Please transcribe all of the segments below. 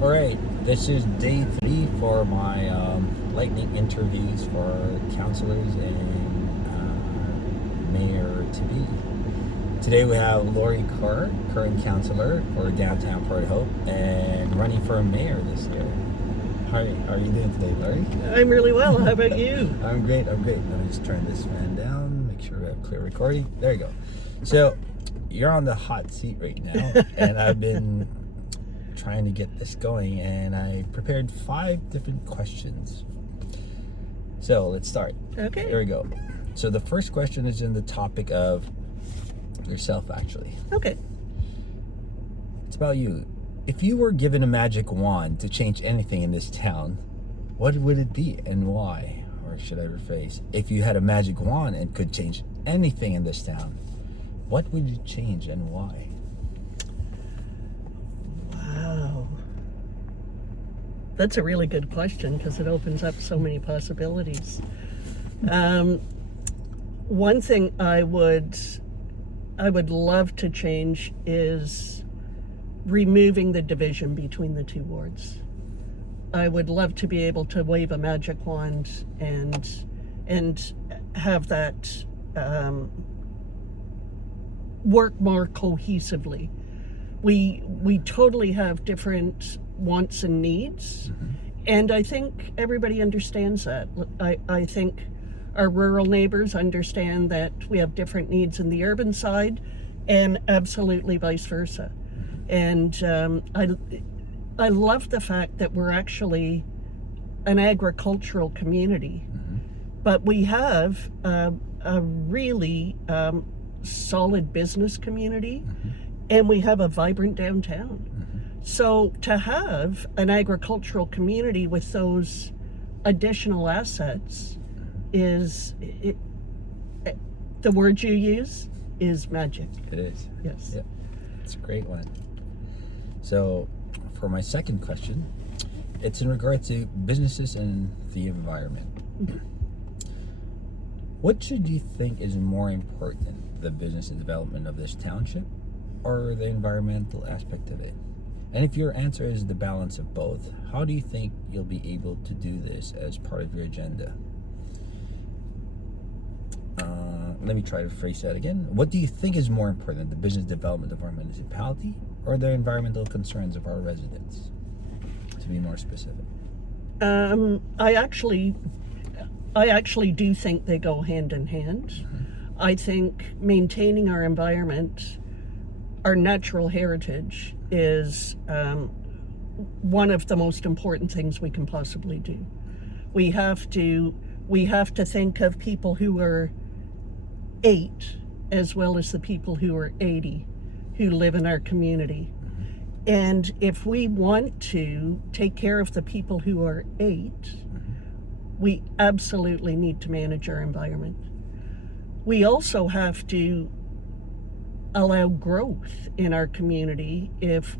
All right, this is day 3 for my lightning interviews for councilors and mayor to be. Today we have Laurie Carr, current councilor for downtown Port Hope and running for mayor this year. Hi, how are you doing today, Laurie? I'm really well. How about you? I'm great. Let me just turn this fan down, make sure we have clear recording. There you go. So you're on the hot seat right now, and I've been trying to get this going, and I prepared 5 different questions. So let's start. Okay. Here we go. So the first question is in the topic of yourself, actually. Okay. It's about you. If you were given a magic wand to change anything in this town, what would it be and why? Or should I rephrase? If you had a magic wand and could change anything in this town, what would you change and why? Wow. That's a really good question because it opens up so many possibilities. One thing I would love to change is removing the division between the 2 wards. I would love to be able to wave a magic wand and have that work more cohesively. We totally have different wants and needs, and I think everybody understands that. I think our rural neighbors understand that we have different needs in the urban side, and absolutely vice versa. And I love the fact that we're actually an agricultural community, but we have a really solid business community, and we have a vibrant downtown. So to have an agricultural community with those additional assets is, the word you use is magic. It is. Yes. Yeah. It's a great one. So for my second question, it's in regard to businesses and the environment. What should you think is more important, the business and development of this township or the environmental aspect of it? And if your answer is the balance of both, how do you think you'll be able to do this as part of your agenda? Let me try to phrase that again. What do you think is more important, the business development of our municipality or the environmental concerns of our residents? To be more specific. I actually do think they go hand in hand. I think maintaining our environment, our natural heritage, is one of the most important things we can possibly do. We have to think of people who are 8 as well as the people who are 80 who live in our community. And if we want to take care of the people who are 8, we absolutely need to manage our environment. We also have to allow growth in our community if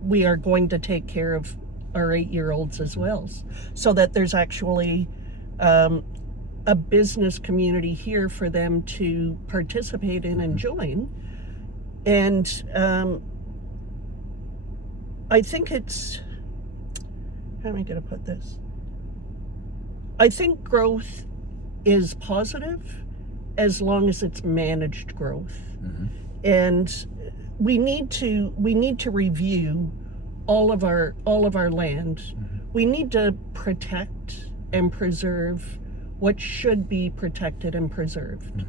we are going to take care of our 8-year-olds as well, so that there's actually a business community here for them to participate in and join. And I think it's, how am I going to put this? I think growth is positive as long as it's managed growth. And we need to review all of our land. We need to protect and preserve what should be protected and preserved.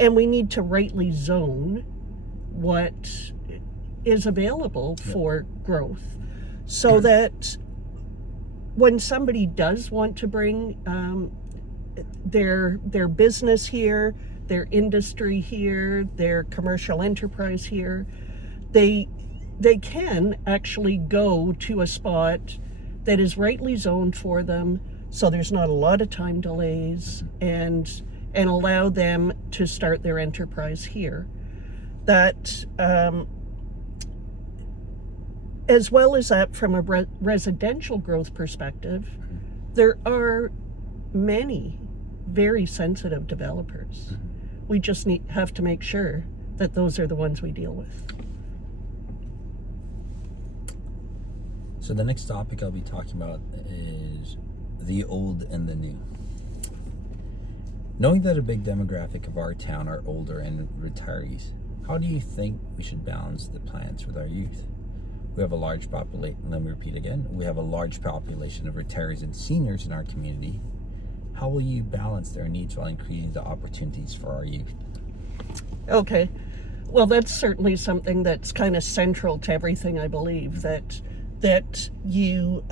And we need to rightly zone what is available for growth, so that when somebody does want to bring their business here, their industry here, their commercial enterprise here, they can actually go to a spot that is rightly zoned for them, so there's not a lot of time delays, and allow them to start their enterprise here. That as well as that, from a residential growth perspective, there are many very sensitive developers. We just have to make sure that those are the ones we deal with. So the next topic I'll be talking about is the old and the new. Knowing that a big demographic of our town are older and retirees, how do you think we should balance the plans with our youth? We have a large population, let me repeat again, we have a large population of retirees and seniors in our community. How will you balance their needs while increasing the opportunities for our youth? Okay. Well, that's certainly something that's kind of central to everything, I believe, that you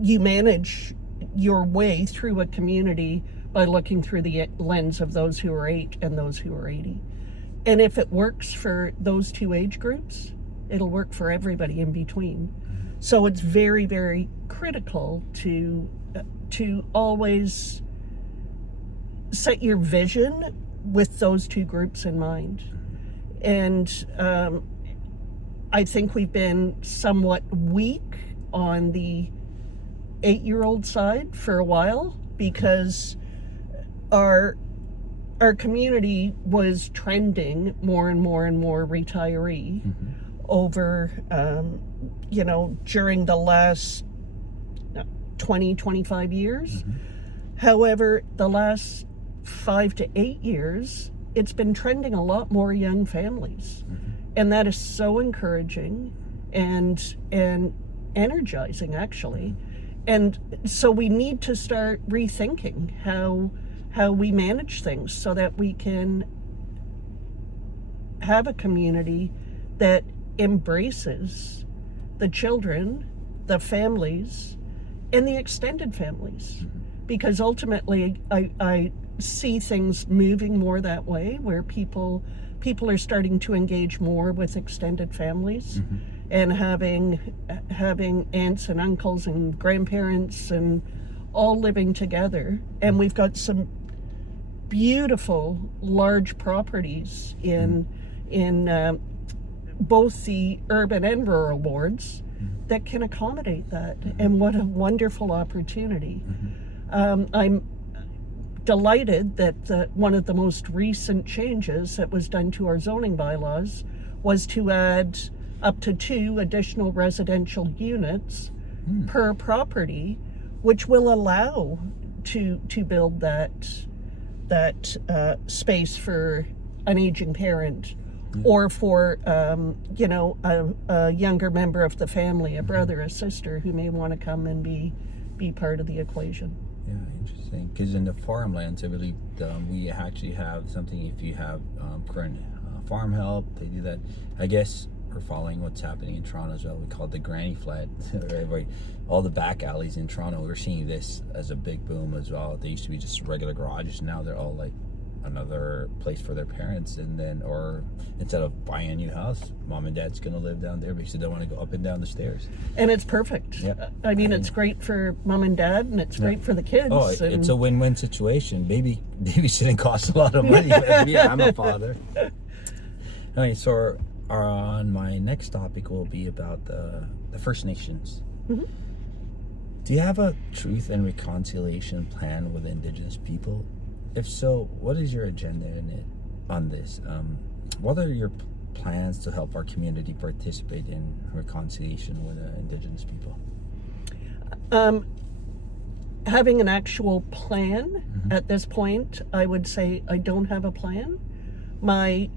you manage your way through a community by looking through the lens of those who are 8 and those who are 80. And if it works for those two age groups, it'll work for everybody in between. So it's very, very critical to always set your vision with those two groups in mind. And I think we've been somewhat weak on the 8-year-old side for a while because our community was trending more and more and more retiree over, during the last 20, 25 years. However, the last 5 to 8 years, it's been trending a lot more young families. And that is so encouraging and energizing, actually. And so we need to start rethinking how we manage things so that we can have a community that embraces the children, the families, and the extended families. Because ultimately, I see things moving more that way, where people are starting to engage more with extended families and having aunts and uncles and grandparents and all living together. And we've got some beautiful large properties in both the urban and rural wards that can accommodate that. And what a wonderful opportunity. I'm delighted that one of the most recent changes that was done to our zoning bylaws was to add up to 2 additional residential units per property, which will allow to build that space for an aging parent or for a younger member of the family, a brother, a sister who may want to come and be part of the equation. Yeah, interesting. Because in the farmlands, I believe we actually have something. If you have current farm help, they do that. I guess we're following what's happening in Toronto as well. We call it the granny flat. Right? All the back alleys in Toronto, we're seeing this as a big boom as well. They used to be just regular garages. Now they're all like another place for their parents, and then, or instead of buying a new house, mom and dad's gonna live down there because they don't want to go up and down the stairs. And it's perfect. Yeah. I mean, it's great for mom and dad, and it's great for the kids. Oh, it's a win-win situation. Babysitting costs a lot of money. Yeah, I'm a father. Okay, so on my next topic will be about the First Nations. Do you have a truth and reconciliation plan with Indigenous people? If so, what is your agenda on this? What are your plans to help our community participate in reconciliation with Indigenous people? Having an actual plan at this point, I would say I don't have a plan. My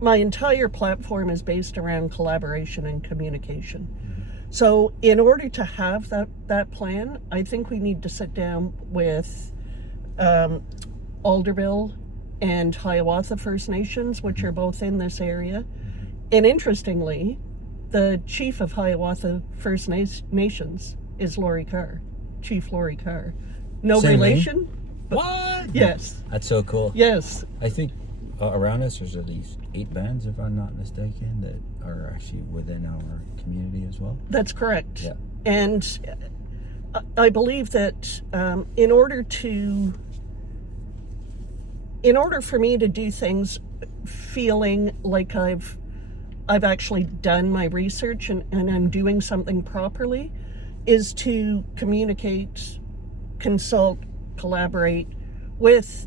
entire platform is based around collaboration and communication. So in order to have that plan, I think we need to sit down with Alderville and Hiawatha First Nations, which are both in this area. And interestingly, the chief of Hiawatha First Nations is Laurie Carr, Chief Laurie Carr. No Same relation. name? What? Yes. That's so cool. Yes. I think around us there's at least 8 bands, if I'm not mistaken, that are actually within our community as well. That's correct. Yeah. And I believe that in order for me to do things feeling like I've actually done my research and I'm doing something properly, is to communicate, consult, collaborate with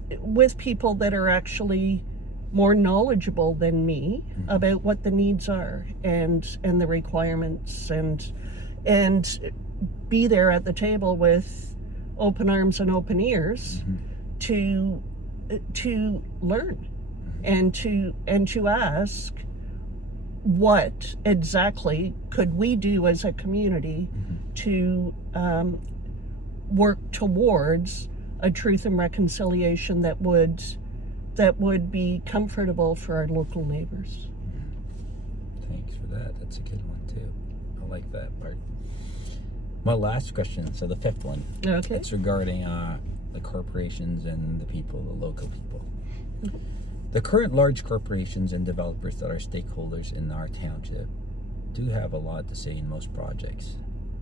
people that are actually more knowledgeable than me about what the needs are and the requirements, and be there at the table with open arms and open ears to learn and to ask, what exactly could we do as a community to work towards a truth and reconciliation that would be comfortable for our local neighbors. Thanks for that. That's a good one too. I like that part. My last question, so the fifth one. Okay. It's regarding the corporations and the people, the local people. The current large corporations and developers that are stakeholders in our township do have a lot to say in most projects.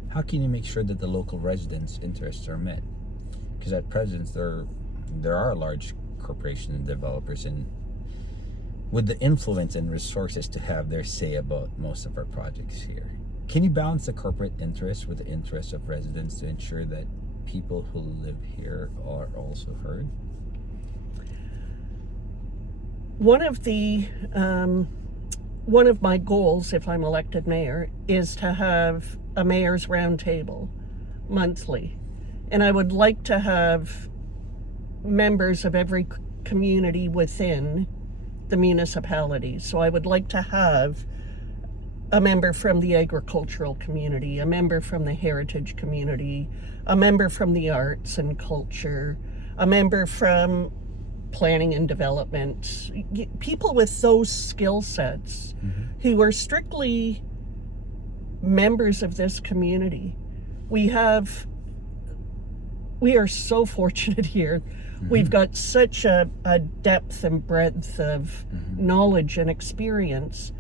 How can you make sure that the local residents' interests are met? Because at present there are large corporations and developers and with the influence and resources to have their say about most of our projects here. Can you balance the corporate interests with the interests of residents to ensure that people who live here are also heard? One of my goals, if I'm elected mayor, is to have a mayor's roundtable monthly. And I would like to have members of every community within the municipality. So I would like to have a member from the agricultural community, a member from the heritage community, a member from the arts and culture, a member from planning and development, people with those skill sets who are strictly members of this community. We are so fortunate here. We've got such a depth and breadth of knowledge and experience,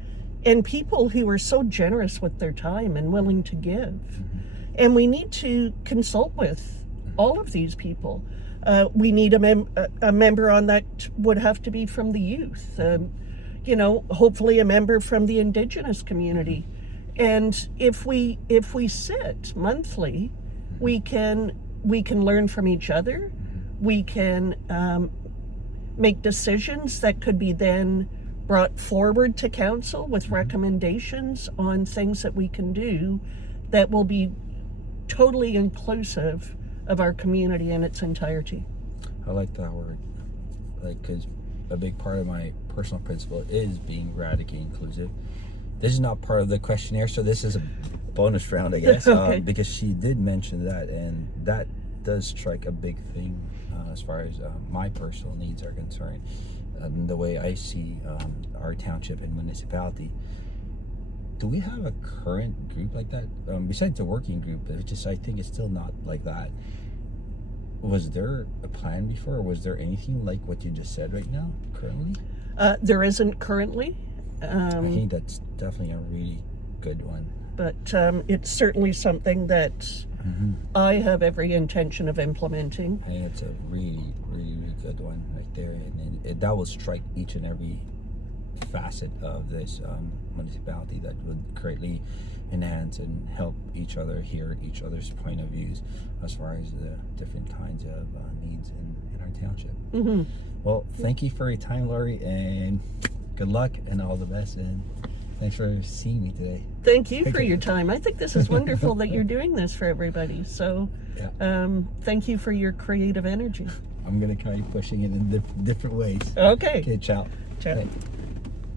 and people who are so generous with their time and willing to give. And we need to consult with all of these people. We need a member on that would have to be from the youth, hopefully a member from the Indigenous community. And if we sit monthly, we can learn from each other. We can make decisions that could be then brought forward to council with recommendations on things that we can do that will be totally inclusive of our community in its entirety. I like that word, because a big part of my personal principle is being radically inclusive. This is not part of the questionnaire, so this is a bonus round, I guess, Okay. because she did mention that, and that does strike a big thing as far as my personal needs are concerned, and the way I see our township and municipality. Do we have a current group like that? Besides the working group, I think it's still not like that. Was there a plan before, or was there anything like what you just said right now, currently? There isn't currently. I think that's definitely a really good one. But it's certainly something that I have every intention of implementing. I think it's a really, really, really good one right there. And that will strike each and every facet of this municipality that would greatly enhance and help each other hear each other's point of views as far as the different kinds of needs in our township. Well, thank you for your time, Laurie, and good luck and all the best, and thanks for seeing me today. Thank you for your time. I think this is wonderful that you're doing this for everybody. So thank you for your creative energy. I'm going to keep pushing it in different ways. Okay. Okay, ciao. Ciao. Okay.